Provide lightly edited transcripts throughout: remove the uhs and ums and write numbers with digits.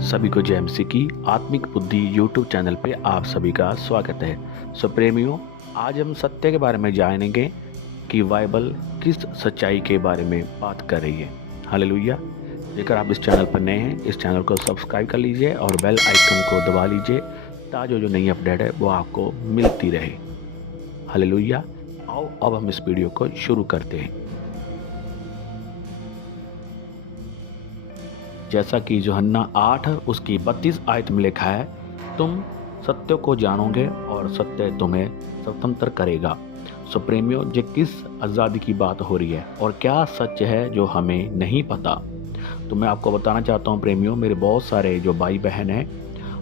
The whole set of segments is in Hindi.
सभी को जय मसीह की आत्मिक बुद्धि यूट्यूब चैनल पे आप सभी का स्वागत है। सो प्रेमियों, आज हम सत्य के बारे में जानेंगे कि बाइबल किस सच्चाई के बारे में बात कर रही है। हालेलुया। जेकर आप इस चैनल पर नए हैं, इस चैनल को सब्सक्राइब कर लीजिए और बेल आइकन को दबा लीजिए ताकि जो नई अपडेट है वो आपको मिलती रहे। हालेलुया। आओ अब हम इस वीडियो को शुरू करते हैं। जैसा कि यूहन्ना 8 उसकी 32 आयत में लिखा है, तुम सत्य को जानोगे और सत्य तुम्हें स्वतंत्र करेगा। सो प्रेमियों, ये किस आज़ादी की बात हो रही है और क्या सच है जो हमें नहीं पता। तो मैं आपको बताना चाहता हूँ प्रेमियों, मेरे बहुत सारे जो भाई बहन हैं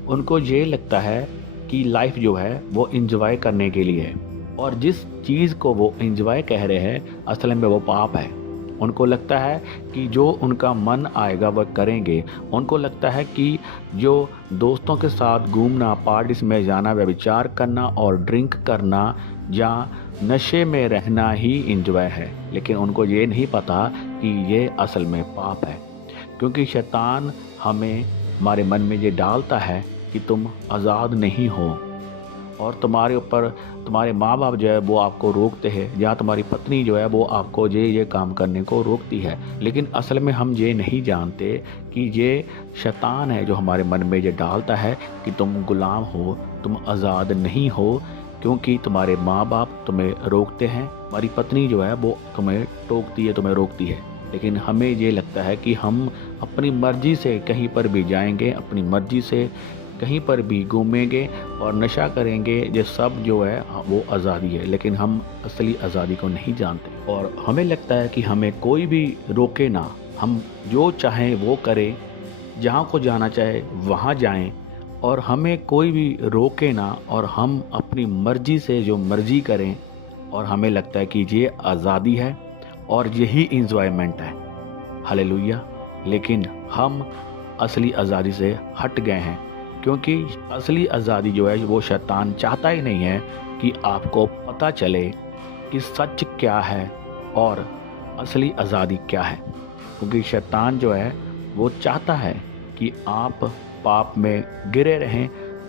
उनको ये लगता है कि लाइफ जो है वो इंजॉय करने के लिए है, और जिस चीज़ को वो इंजॉय कह रहे हैं असल में वो पाप है। उनको लगता है कि जो उनका मन आएगा वह करेंगे। उनको लगता है कि जो दोस्तों के साथ घूमना, पार्टीज में जाना, व्यभिचार करना और ड्रिंक करना या नशे में रहना ही इंजॉय है। लेकिन उनको ये नहीं पता कि ये असल में पाप है, क्योंकि शैतान हमारे मन में ये डालता है कि तुम आज़ाद नहीं हो, और तुम्हारे ऊपर तुम्हारे माँ बाप जो है वो आपको रोकते हैं, या तुम्हारी पत्नी जो है वो आपको ये काम करने को रोकती है। लेकिन असल में हम ये नहीं जानते कि ये शैतान है जो हमारे मन में ये डालता है कि तुम गुलाम हो, तुम आज़ाद नहीं हो, क्योंकि तुम्हारे माँ बाप तुम्हें रोकते हैं, हमारी पत्नी जो है वो तुम्हें टोकती है, तुम्हें रोकती है। लेकिन हमें ये लगता है कि हम अपनी मर्ज़ी से कहीं पर भी जाएंगे, अपनी मर्ज़ी से कहीं पर भी घूमेंगे और नशा करेंगे, ये सब जो है वो आज़ादी है। लेकिन हम असली आज़ादी को नहीं जानते और हमें लगता है कि हमें कोई भी रोके ना, हम जो चाहें वो करें, जहाँ को जाना चाहे वहाँ जाएं, और हमें कोई भी रोके ना और हम अपनी मर्ज़ी से जो मर्ज़ी करें, और हमें लगता है कि ये आज़ादी है और यही इंजॉयमेंट है। हालेलुया। लेकिन हम असली आज़ादी से हट गए हैं, क्योंकि असली आज़ादी जो है वो शैतान चाहता ही नहीं है कि आपको पता चले कि सच क्या है और असली आज़ादी क्या है। क्योंकि शैतान जो है वो चाहता है कि आप पाप में गिरे रहें,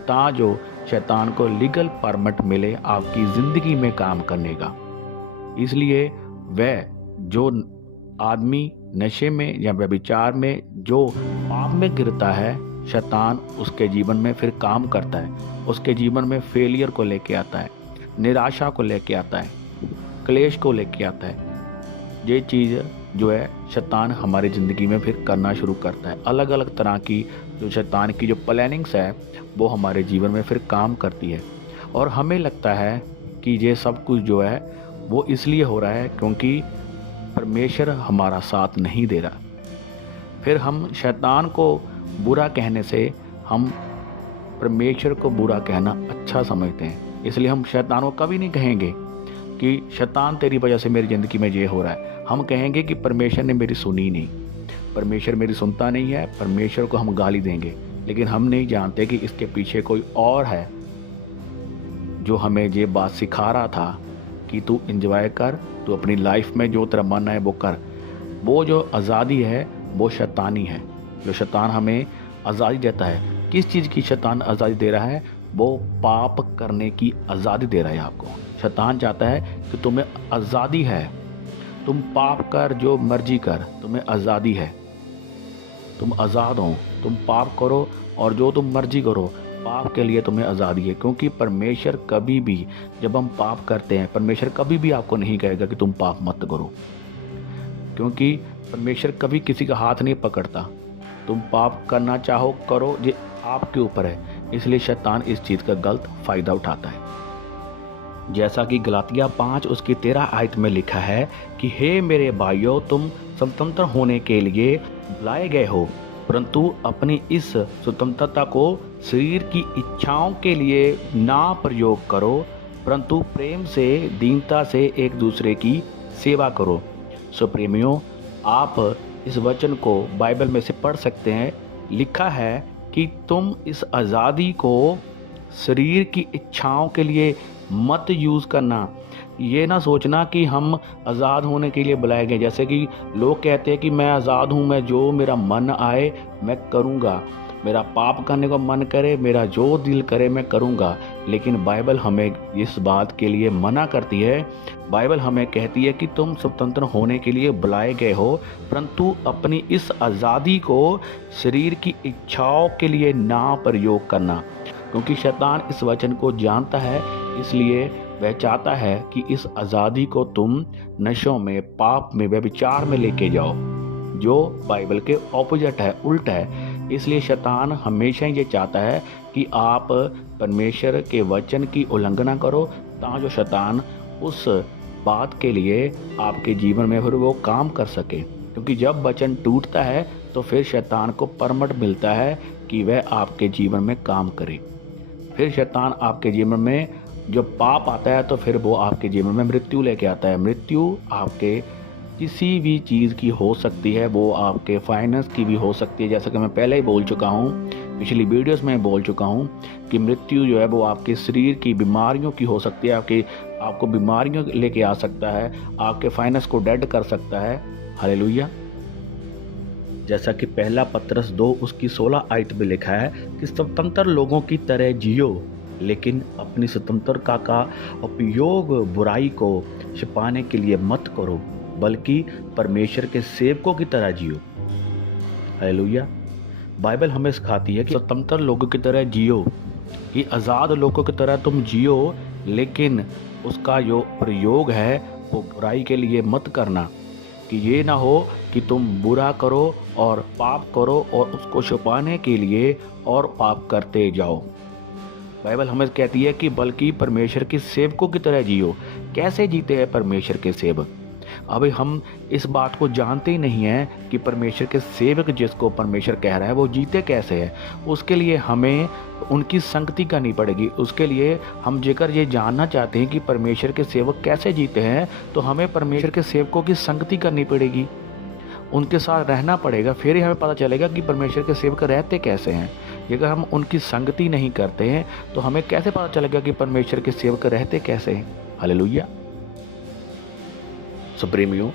जो शैतान को लीगल परमिट मिले आपकी ज़िंदगी में काम करने का। इसलिए वह जो आदमी नशे में या व्यभिचार में जो पाप में गिरता है, शैतान उसके जीवन में फिर काम करता है, उसके जीवन में फेलियर को लेके आता है, निराशा को लेके आता है, क्लेश को लेके आता है। ये चीज़ जो है शैतान हमारी ज़िंदगी में फिर करना शुरू करता है। अलग अलग तरह की जो शैतान की जो प्लानिंग्स है वो हमारे जीवन में फिर काम करती है, और हमें लगता है कि ये सब कुछ जो है वो इसलिए हो रहा है क्योंकि परमेश्वर हमारा साथ नहीं दे रहा। फिर हम शैतान को बुरा कहने से हम परमेश्वर को बुरा कहना अच्छा समझते हैं। इसलिए हम शैतान को कभी नहीं कहेंगे कि शैतान तेरी वजह से मेरी ज़िंदगी में ये हो रहा है। हम कहेंगे कि परमेश्वर ने मेरी सुनी नहीं, परमेश्वर मेरी सुनता नहीं है, परमेश्वर को हम गाली देंगे। लेकिन हम नहीं जानते कि इसके पीछे कोई और है जो हमें ये बात सिखा रहा था कि तू एंजॉय कर, तू अपनी लाइफ में जो तेरा मन है वो कर। वो जो आज़ादी है वो शैतानी है। जो शैतान हमें आज़ादी देता है, किस चीज़ की शैतान आज़ादी दे रहा है? वो पाप करने की आज़ादी दे रहा है आपको। शैतान चाहता है कि तुम्हें आज़ादी है, तुम पाप कर, जो मर्जी कर, तुम्हें आज़ादी है, तुम आज़ाद हो, तुम पाप करो और जो तुम मर्जी करो, पाप के लिए तुम्हें आज़ादी है। क्योंकि परमेश्वर कभी भी जब हम पाप करते हैं, परमेश्वर कभी भी आपको नहीं कहेगा कि तुम पाप मत करो, क्योंकि परमेश्वर कभी किसी का हाथ नहीं पकड़ता। तुम पाप करना चाहो करो, ये आपके ऊपर है। इसलिए शैतान इस चीज़ का गलत फ़ायदा उठाता है। जैसा कि गलातिया 5 उसकी 13 आयत में लिखा है कि हे मेरे भाइयों, तुम स्वतंत्र होने के लिए बुलाए गए हो, परंतु अपनी इस स्वतंत्रता को शरीर की इच्छाओं के लिए ना प्रयोग करो, परंतु प्रेम से, दीनता से एक दूसरे की सेवा करो। सो प्रेमियों, आप इस वचन को बाइबल में से पढ़ सकते हैं। लिखा है कि तुम इस आज़ादी को शरीर की इच्छाओं के लिए मत यूज़ करना, ये ना सोचना कि हम आज़ाद होने के लिए बुलाए गए। जैसे कि लोग कहते हैं कि मैं आज़ाद हूँ, मैं जो मेरा मन आए मैं करूँगा, मेरा पाप करने को मन करे, मेरा जो दिल करे मैं करूँगा। लेकिन बाइबल हमें इस बात के लिए मना करती है। बाइबल हमें कहती है कि तुम स्वतंत्र होने के लिए बुलाए गए हो, परंतु अपनी इस आज़ादी को शरीर की इच्छाओं के लिए ना प्रयोग करना। क्योंकि शैतान इस वचन को जानता है, इसलिए वह चाहता है कि इस आज़ादी को तुम नशों में, पाप में, व्यभिचार में लेके जाओ, जो बाइबल के ऑपोजिट है, उल्टा है। इसलिए शैतान हमेशा ये चाहता है कि आप परमेश्वर के वचन की उल्लंघना करो, ताकि शैतान उस बात के लिए आपके जीवन में फिर वो काम कर सके। क्योंकि जब वचन टूटता है तो फिर शैतान को परमिट मिलता है कि वह आपके जीवन में काम करे। फिर शैतान आपके जीवन में जब पाप आता है तो फिर वो आपके जीवन में मृत्यु लेके आता है। मृत्यु आपके किसी भी चीज़ की हो सकती है, वो आपके फाइनेंस की भी हो सकती है। जैसा कि मैं पहले ही बोल चुका हूँ, पिछली वीडियोस में बोल चुका हूँ कि मृत्यु जो है वो आपके शरीर की बीमारियों की हो सकती है। आपको बीमारियों लेके आ सकता है, आपके फाइनेंस को डेड कर सकता है। हालेलुया। जैसा कि पहला पतरस 2 उसकी 16 आयत में लिखा है कि स्वतंत्र लोगों की तरह जियो, लेकिन अपनी स्वतंत्रता का उपयोग बुराई को छिपाने के लिए मत करो, बल्कि परमेश्वर के सेवकों की तरह जियो। हालेलुया। बाइबल हमें सिखाती है कि स्वतंत्र लोगों की तरह जियो, कि आज़ाद लोगों की तरह तुम जियो, लेकिन उसका जो प्रयोग है वो बुराई के लिए मत करना। कि ये ना हो कि तुम बुरा करो और पाप करो और उसको छुपाने के लिए और पाप करते जाओ। बाइबल हमें कहती है कि बल्कि परमेश्वर के सेवकों की तरह जियो। कैसे जीते हैं परमेश्वर के सेवक? अभी हम इस बात को जानते ही नहीं हैं कि परमेश्वर के सेवक जिसको परमेश्वर कह रहा है वो जीते कैसे है। उसके लिए हमें उनकी संगति करनी पड़ेगी। उसके लिए हम जेकर ये जानना चाहते हैं कि परमेश्वर के सेवक कैसे जीते हैं, तो हमें परमेश्वर के सेवकों की संगति करनी पड़ेगी, उनके साथ रहना पड़ेगा। फिर ही हमें पता चलेगा कि परमेश्वर के सेवक रहते कैसे हैं। अगर हम उनकी संगति नहीं करते हैं तो हमें कैसे पता चलेगा कि परमेश्वर के सेवक रहते कैसे हैं। हालेलुया। सो प्रेमियों,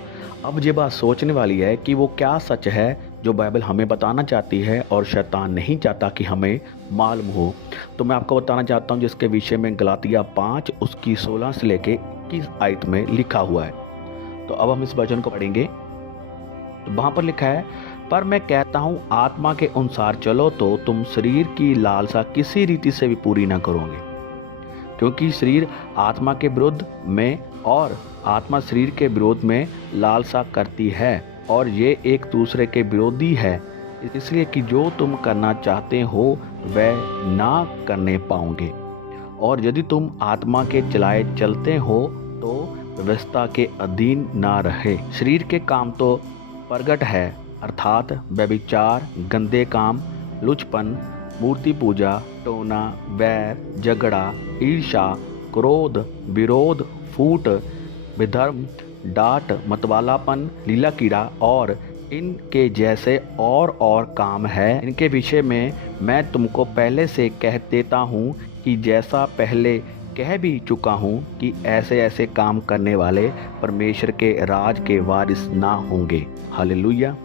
अब ये बात सोचने वाली है कि वो क्या सच है जो बाइबल हमें बताना चाहती है और शैतान नहीं चाहता कि हमें मालूम हो। तो मैं आपको बताना चाहता हूँ जिसके विषय में गलातिया 5 उसकी 16 से लेके 21 आयत में लिखा हुआ है। तो अब हम इस वचन को पढ़ेंगे। तो वहाँ पर लिखा है, पर मैं कहता हूँ आत्मा के अनुसार चलो तो तुम शरीर की लालसा किसी रीति से भी पूरी ना करोगे। क्योंकि शरीर आत्मा के विरुद्ध में और आत्मा शरीर के विरोध में लालसा करती है, और ये एक दूसरे के विरोधी है, इसलिए कि जो तुम करना चाहते हो वह ना करने पाओगे। और यदि तुम आत्मा के चलाए चलते हो तो व्यवस्था के अधीन ना रहे। शरीर के काम तो प्रगट है, अर्थात व्यभिचार, गंदे काम, लुचपन, मूर्ति पूजा, टोना, वैर, झगड़ा, ईर्ष्या, क्रोध, विरोध, फूट, विधर्म, डांट, मतवालापन, लीला कीड़ा और इनके जैसे और काम है। इनके विषय में मैं तुमको पहले से कह देता हूँ कि जैसा पहले कह भी चुका हूँ कि ऐसे ऐसे काम करने वाले परमेश्वर के राज के वारिस ना होंगे। हालेलुया।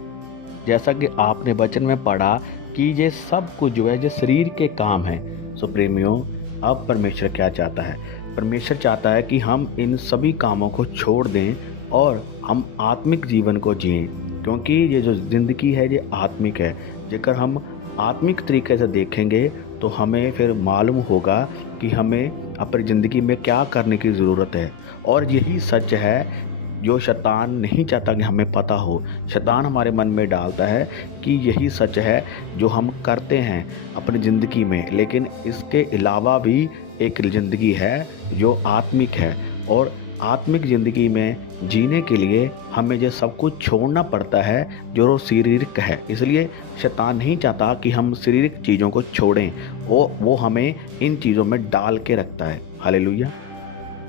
जैसा कि आपने वचन में पढ़ा कि ये सब कुछ जो है जो शरीर के काम है। सो प्रेमियों, अब परमेश्वर क्या चाहता है? परमेश्वर चाहता है कि हम इन सभी कामों को छोड़ दें और हम आत्मिक जीवन को जिएं। क्योंकि ये जो ज़िंदगी है ये आत्मिक है। जेकर हम आत्मिक तरीके से देखेंगे तो हमें फिर मालूम होगा कि हमें अपनी ज़िंदगी में क्या करने की ज़रूरत है। और यही सच है जो शैतान नहीं चाहता कि हमें पता हो। शैतान हमारे मन में डालता है कि यही सच है जो हम करते हैं अपनी ज़िंदगी में, लेकिन इसके अलावा भी एक ज़िंदगी है जो आत्मिक है। और आत्मिक ज़िंदगी में जीने के लिए हमें ये सब कुछ छोड़ना पड़ता है जो शारीरिक है। इसलिए शैतान नहीं चाहता कि हम शारीरिक चीज़ों को छोड़ें, वो हमें इन चीज़ों में डाल के रखता है। हालेलुया।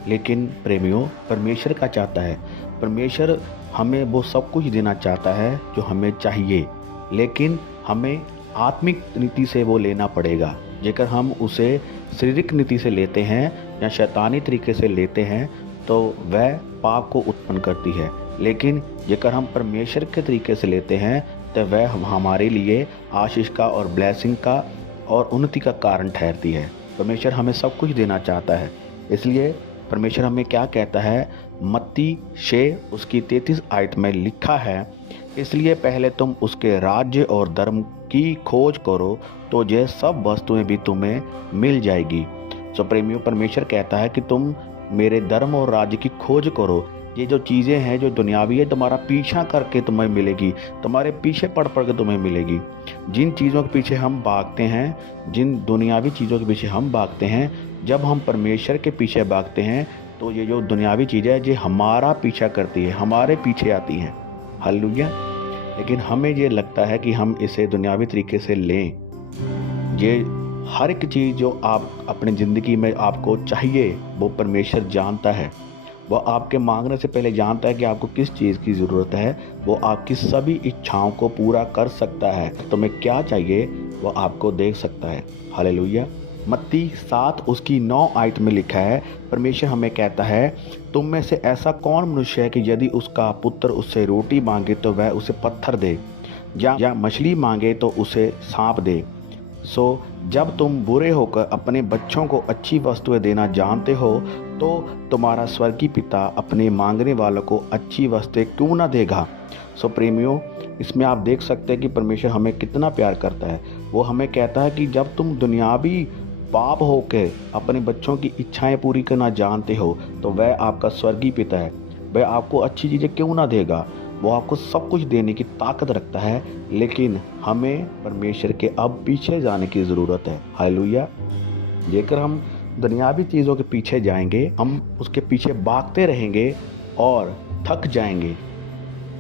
लेकिन प्रेमियों, परमेश्वर क्या चाहता है? परमेश्वर हमें वो सब कुछ देना चाहता है जो हमें चाहिए, लेकिन हमें आत्मिक नीति से वो लेना पड़ेगा। जेकर हम उसे शारीरिक नीति से लेते हैं या शैतानी तरीके से लेते हैं तो वह पाप को उत्पन्न करती है, लेकिन जेकर हम परमेश्वर के तरीके से लेते हैं तो वह हमारे लिए आशीष का और ब्लेसिंग का और उन्नति का कारण ठहरती है। परमेश्वर हमें सब कुछ देना चाहता है, इसलिए परमेश्वर हमें क्या कहता है, मत्ती 6 उसकी 33 आयत में लिखा है, इसलिए पहले तुम उसके राज्य और धर्म की खोज करो तो ये सब वस्तुएं भी तुम्हें मिल जाएगी। सो प्रेमियों, परमेश्वर कहता है कि तुम मेरे धर्म और राज्य की खोज करो। ये जो चीज़ें हैं जो दुनियावी है, तुम्हारा पीछा करके तुम्हें मिलेगी, तुम्हारे पीछे पड़ के तुम्हें मिलेगी। जिन चीज़ों के पीछे हम भागते हैं, जिन दुनियावी चीज़ों के पीछे हम भागते हैं, जब हम परमेश्वर के पीछे भागते हैं तो ये जो दुनियावी चीज़ें है ये हमारा पीछा करती है, हमारे पीछे आती हैं। हालेलुया। लेकिन हमें ये लगता है कि हम इसे दुनियावी तरीके से लें। ये हर एक चीज़ जो आप अपनी ज़िंदगी में आपको चाहिए वो परमेश्वर जानता है। वह आपके मांगने से पहले जानता है कि आपको किस चीज़ की ज़रूरत है। वो आपकी सभी इच्छाओं को पूरा कर सकता है। तुम्हें क्या चाहिए वो आपको दे सकता है। हालेलुया। मत्ती 7 उसकी 9 आयत में लिखा है, परमेश्वर हमें कहता है, तुम में से ऐसा कौन मनुष्य है कि यदि उसका पुत्र उससे रोटी मांगे तो वह उसे पत्थर दे, या मछली मांगे तो उसे सांप दे। सो जब तुम बुरे होकर अपने बच्चों को अच्छी वस्तुएं देना जानते हो तो तुम्हारा स्वर्गीय पिता अपने मांगने वालों को अच्छी वस्तुएं क्यों ना देगा। सो प्रेमियों, इसमें आप देख सकते हैं कि परमेश्वर हमें कितना प्यार करता है। वो हमें कहता है कि जब तुम दुनियावी पाप होकर अपने बच्चों की इच्छाएं पूरी करना जानते हो तो वह आपका स्वर्गीय पिता है, वह आपको अच्छी चीज़ें क्यों ना देगा। वो आपको सब कुछ देने की ताकत रखता है, लेकिन हमें परमेश्वर के अब पीछे जाने की ज़रूरत है। हालेलुया। जेकर हम दुनियावी चीज़ों के पीछे जाएंगे, हम उसके पीछे भागते रहेंगे और थक जाएंगे,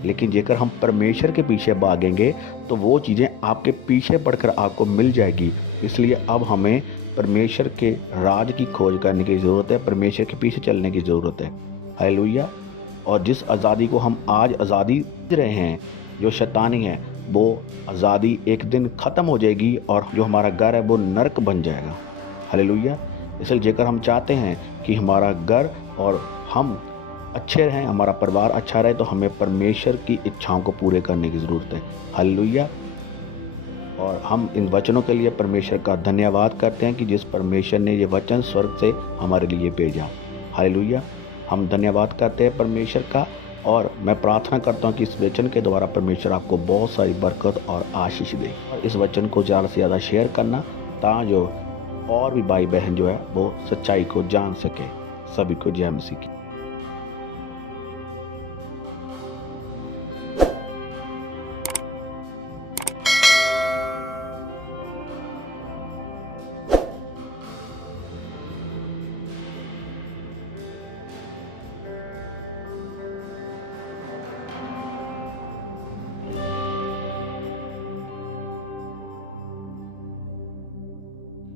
लेकिन जेकर हम परमेश्वर के पीछे भागेंगे तो वो चीज़ें आपके पीछे पड़कर आपको मिल जाएगी। इसलिए अब हमें परमेश्वर के राज की खोज करने की ज़रूरत है, परमेश्वर के पीछे चलने की ज़रूरत है। हालेलुया। और जिस आज़ादी को हम आज आज़ादी दे रहे हैं, जो शैतानी है, वो आज़ादी एक दिन ख़त्म हो जाएगी और जो हमारा घर है वो नरक बन जाएगा। हालेलुया। इसलिए जेकर हम चाहते हैं कि हमारा घर और हम अच्छे रहें, हमारा परिवार अच्छा रहे, तो हमें परमेश्वर की इच्छाओं को पूरे करने की ज़रूरत है। हालेलुया। और हम इन वचनों के लिए परमेश्वर का धन्यवाद करते हैं कि जिस परमेश्वर ने ये वचन स्वर्ग से हमारे लिए भेजा। हालेलुया। हम धन्यवाद करते हैं परमेश्वर का, और मैं प्रार्थना करता हूँ कि इस वचन के द्वारा परमेश्वर आपको बहुत सारी बरकत और आशीष दे। और इस वचन को ज़्यादा से ज़्यादा शेयर करना, ताकि जो और भी भाई बहन जो है वो सच्चाई को जान सके। सभी को जय मसीह की।